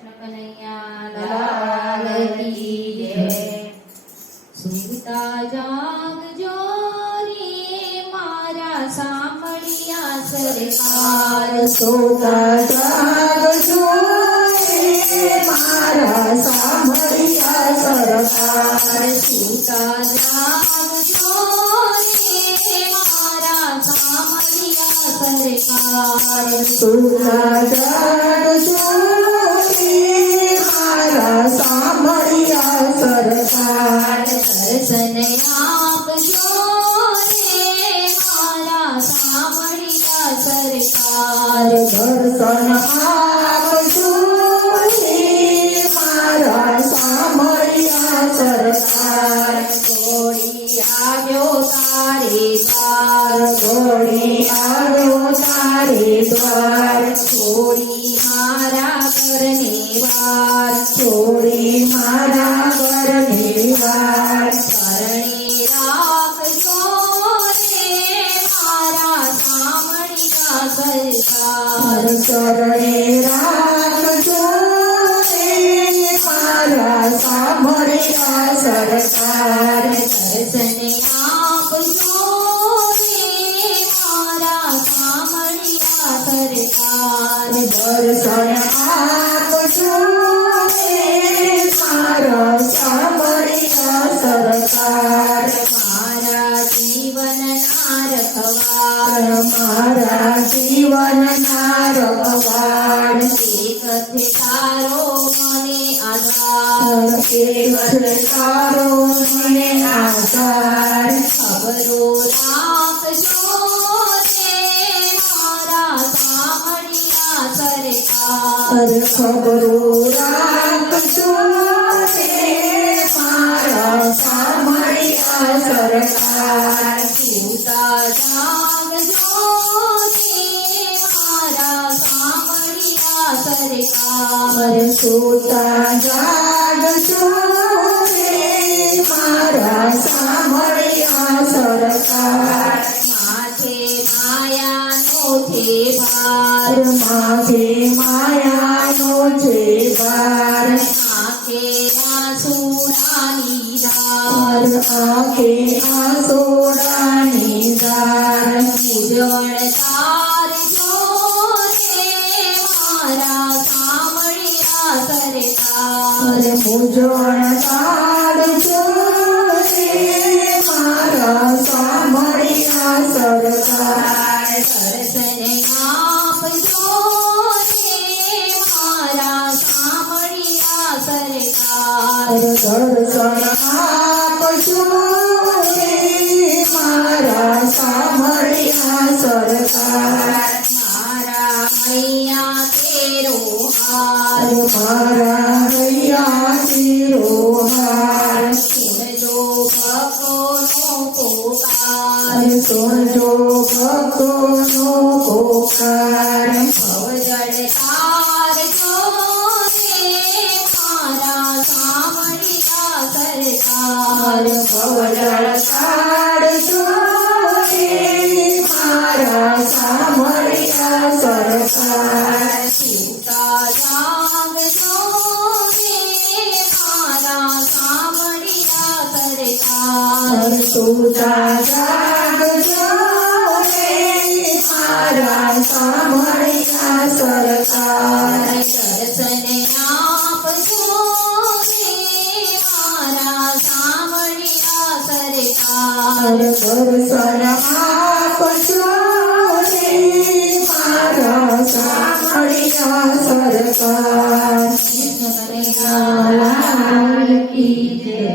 કનૈયા લાલ કી જય. સુતા જાગજો રે મારા સાંભળ્યા સરકાર. સુતા જાગજો રે મારા સાંભળ્યા સરકાર. સુતા જાગજો રે મારા સાંભળ્યા સરકાર. સુતા જાગજો રે મારા સાંભળ્યા સરકાર. દર્શન આપજો રે મારા સાંભળ્યા સરકાર. દર્શન આપજો રે મારા સાંભળ્યા સરકાર. ઘોડી આવ્યો તારે દ્વાર. ઘોડી આવ્યો તારે દ્વાર. છોડી મારા ઘરને વાર. છોડી મારા ઘરની વાર. શરણે રાખજો રે મારા સાંભળ્યા સરકાર. ચરણે રાખજો રે મારા સાંભળ્યા સરકાર. દર્શન આપજો રે મારા સાંભળ્યા સરકાર. દર્શન આપજો રે મારા સાંભળ્યા સરકાર. મારા જીવનના રખવાર. મારા જીવનના રખવાડ. એકથે તારો મને આધાર. એક છે તારો મને આધાર. ખબરો રાખજો રે મારા સાંભળ્યા સરકાર. ખબરો રાખજો રે મારા સાંભળ્યા સરકાર. સુતા જાગજો રે મારા સાંભળ્યા સરકાર. સુતા જાગજો રે મારા સાંભળ્યા સરકાર. માથે માયાનો છે ભાર. માથે માયાનો છે ભાર. આંખે આંસુડાની ધાર. આંખે આંસુડાની ધાર. ઉજવળ તારજો રે મારા સાંભળ્યા સરકાર. મુજોણ તારજો રે મારા સાંભળ્યા સરકાર. દર્શન આપજો રે મારા સાંભળ્યા સરકાર. દર્શન આપજો રે મારા સાંભળ્યા સરકાર. મારા મૈયા તેરો હાર. મારા હૈયા શિરોહાર. સુનજો ભક્તોનો પોકાર. સુનજો ભક્તોનો પોકાર. ભવજળ તારજો રે મારા સાંભળ્યા સરકાર. ભવજળ તારજો રે મારા સાંભળ્યા સરકાર. સુતા જાગજો રે મારા સાંભળ્યા સરકાર. સુતા જાગજો રે મારા સાંભળ્યા સરકાર. દર્શન આપજો રે મારા સાંભળ્યા સરકાર. દર્શન આપજો રે મારા સાંભળ્યા સરકાર. કૃષ્ણ કનૈયા લાલ કી જય.